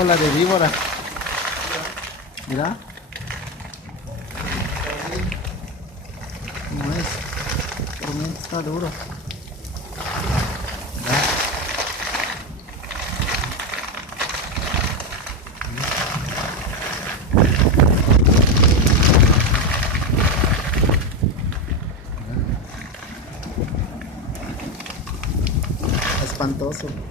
cola de víbora. Mira. ¿Cómo es? Por mí está duro. Mira. Espantoso.